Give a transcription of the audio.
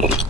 Thank mm -hmm. you.